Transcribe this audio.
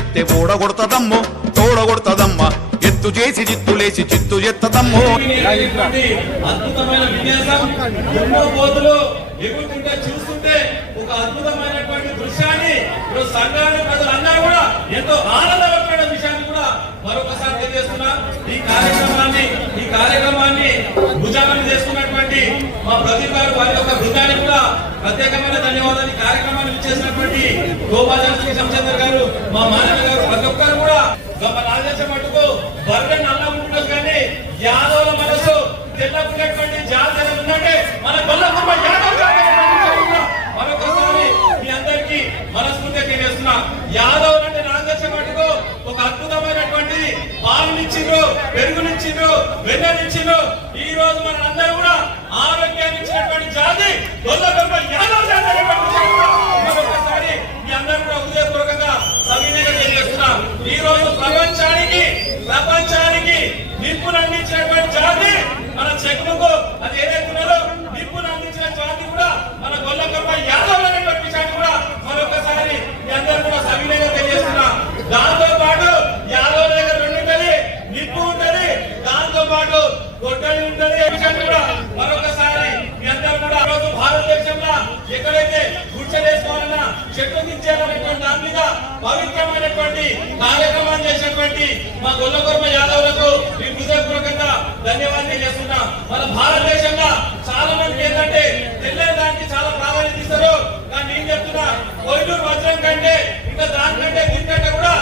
ఎత్తే ఓడగొడతదమ్మో తోడగొడతదమ్మ ఎత్తు చేసి జిత్తులేసి చిత్తు ఎత్తదమ్మో అద్భుతమైన విన్యాసం ఎన్నో పోతులు ఎగురుతుంటే చూస్తుంటే ఒక అద్భుతమైనటువంటి దృశ్యాన్ని ఇప్పుడు సంఘాన్ని ప్రజలందరూ కూడా ఎంతో ఆనందపడిన విషయాన్ని కూడా మరొకసారి తెలియజేస్తున్నా ఈ కార్యక్రమాన్ని భుజాన్ని చేసుకున్నటువంటి మా ప్రదీప్ గారు వారి యొక్క బృందానికి కూడా ప్రత్యేకమైన ధన్యవాదాలు. ఈ కార్యక్రమాన్ని ఇచ్చేసినటువంటి గోపాలజీ శంచందర్ గారు, మా మానవ గారు, ప్రతి ఒక్కరు కూడా గొప్ప రాజేశ మటుకు బర్రెన్ అన్న ఉంటున్నారు కానీ యాదవుల మనసు తెల్లకున్నటువంటి జాతర ఉన్నట్టే మన గొల్లకుమ్మ యాదవ్ మరొకసారి మీ అందరికీ మనస్ఫూర్తిగా తెలియజేస్తున్నా. యాదవ్ అంటే రాజేశ మటుకు ఒక అద్భుతమైనటువంటి పాలనిచ్చిండ్రు, పెరుగునిచ్చిండ్రు, వెన్ననిచ్చిండ్రు. ఈ రోజు మన అందరూ కూడా ఆరోగ్యాన్ని ఇచ్చినటువంటి జాతి గొల్లకుమ్మ యాదవ్ జాతి. మరొకసారి మీ అందరూ కూడా హృదయపూర్వకంగా సవినయంగా తెలియజేస్తున్నా. ఈ రోజు ప్రపంచానికి నిప్పును అందించినటువంటి జాతి మన చెక్కుకు అది ఏదైతున్నారో నిప్పును అందించిన జాతి కూడా మన గొల్లకుమ్మ యాదవ్ అనేటువంటి విషయాన్ని కూడా మరొకసారి మీ అందరూ కూడా సవినయంగా తెలియజేస్తున్నా. దాంతో పాటు యాదవ్ దగ్గర రెండు ఉంటది, నిప్పు ఉంటది, దాంతో పాటు గొడ్డలి ఉంటది. విషయాన్ని కూడా మరొకసారి మీ అందరూ కూడా రోజు భారతదేశంలో ఎక్కడైతే గుర్చెలేసుకోవాలన్నా చెట్లు దించాలనేటువంటి దాని మీద పవిత్రమైనటువంటి కార్యక్రమాన్ని చేసినటువంటి మా గొల్లకుమ్మ యాదవులకు ఈ హృదయపూర్వకంగా ధన్యవాదాలు చేస్తున్నా. మన భారతదేశంలో చాలా మంది ఏంటంటే తెల్లని దానికి చాలా ప్రాధాన్యత ఇస్తారు. కానీ నేను చెప్తున్నా, కోయిలూరు వజ్రం కంటే ఇంకా దానికంటే దీనికంటే కూడా